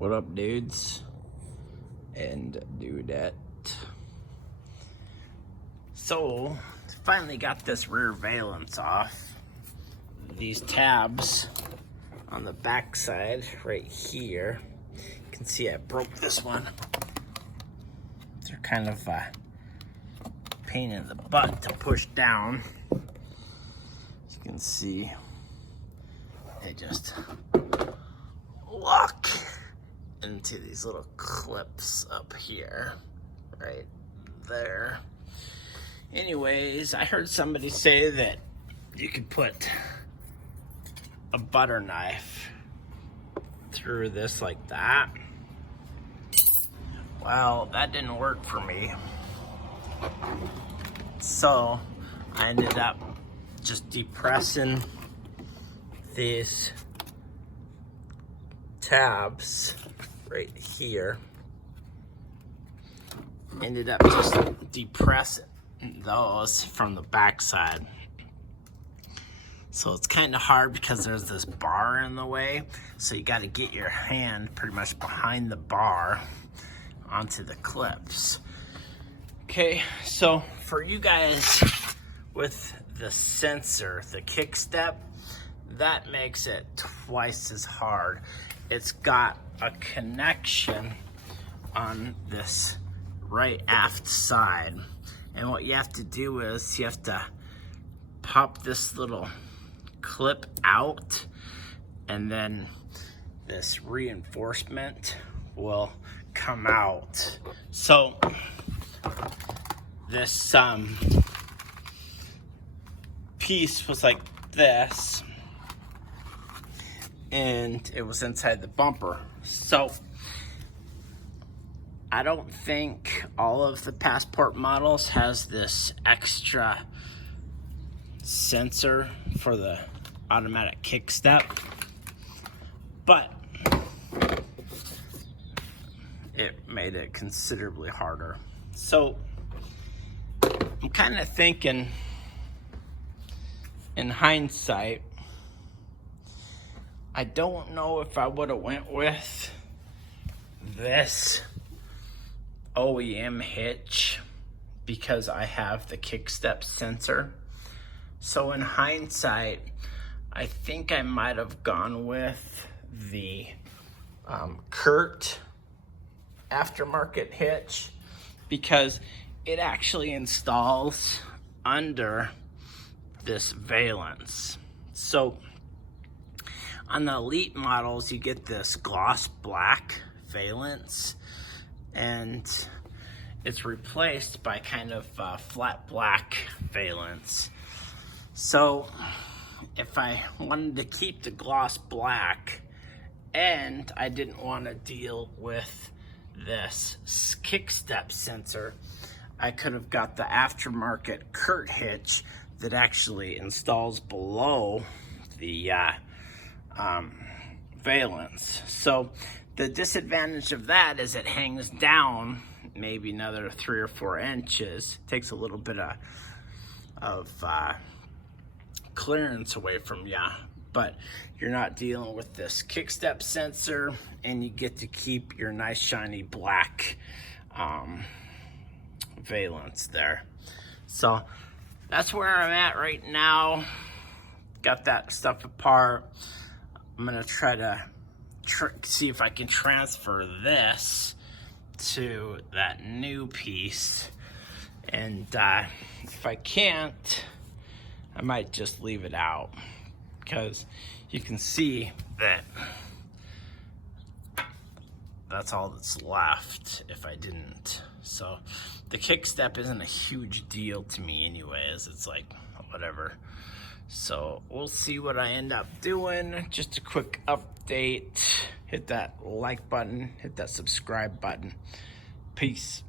What up, dudes and dudette? So, finally got this rear valance off. These tabs on the back side right here, you can see I broke this one. They're kind of a pain in the butt to push down. As you can see, they just lock into these little clips up here, right there. Anyways, I heard somebody say that you could put a butter knife through this like that. Well, that didn't work for me. So I ended up just depressing these tabs right here. Ended up just depressing those from the back side. So it's kind of hard because there's this bar in the way. So you got to get your hand pretty much behind the bar onto the clips. Okay, so for you guys with the sensor, the kick step, that makes it twice as hard. It's got a connection on this right aft side. And what you have to do is you have to pop this little clip out, and then this reinforcement will come out. So this piece was like this, and it was inside the bumper. So I don't think all of the Passport models has this extra sensor for the automatic kick step, but it made it considerably harder. So I'm kind of thinking, in hindsight, I don't know if I would have went with this OEM hitch because I have the kick step sensor. So in hindsight, I think I might have gone with the Kurt aftermarket hitch because it actually installs under this valance. So on the Elite models, you get this gloss black valance, and it's replaced by kind of flat black valance. So if I wanted to keep the gloss black and I didn't want to deal with this kick step sensor, I could have got the aftermarket Kurt hitch that actually installs below the valance. So the disadvantage of that is it hangs down maybe another 3 or 4 inches. Takes a little bit of clearance away from you, but you're not dealing with this kick step sensor, and you get to keep your nice shiny black valance there. So that's where I'm at right now. Got that stuff apart. I'm gonna try to see if I can transfer this to that new piece, and if I can't, I might just leave it out, because you can see that that's all that's left if I didn't. So the kick step isn't a huge deal to me anyways. It's like whatever. So we'll see what I end up doing. Just a quick update. Hit that like button, hit that subscribe button. Peace.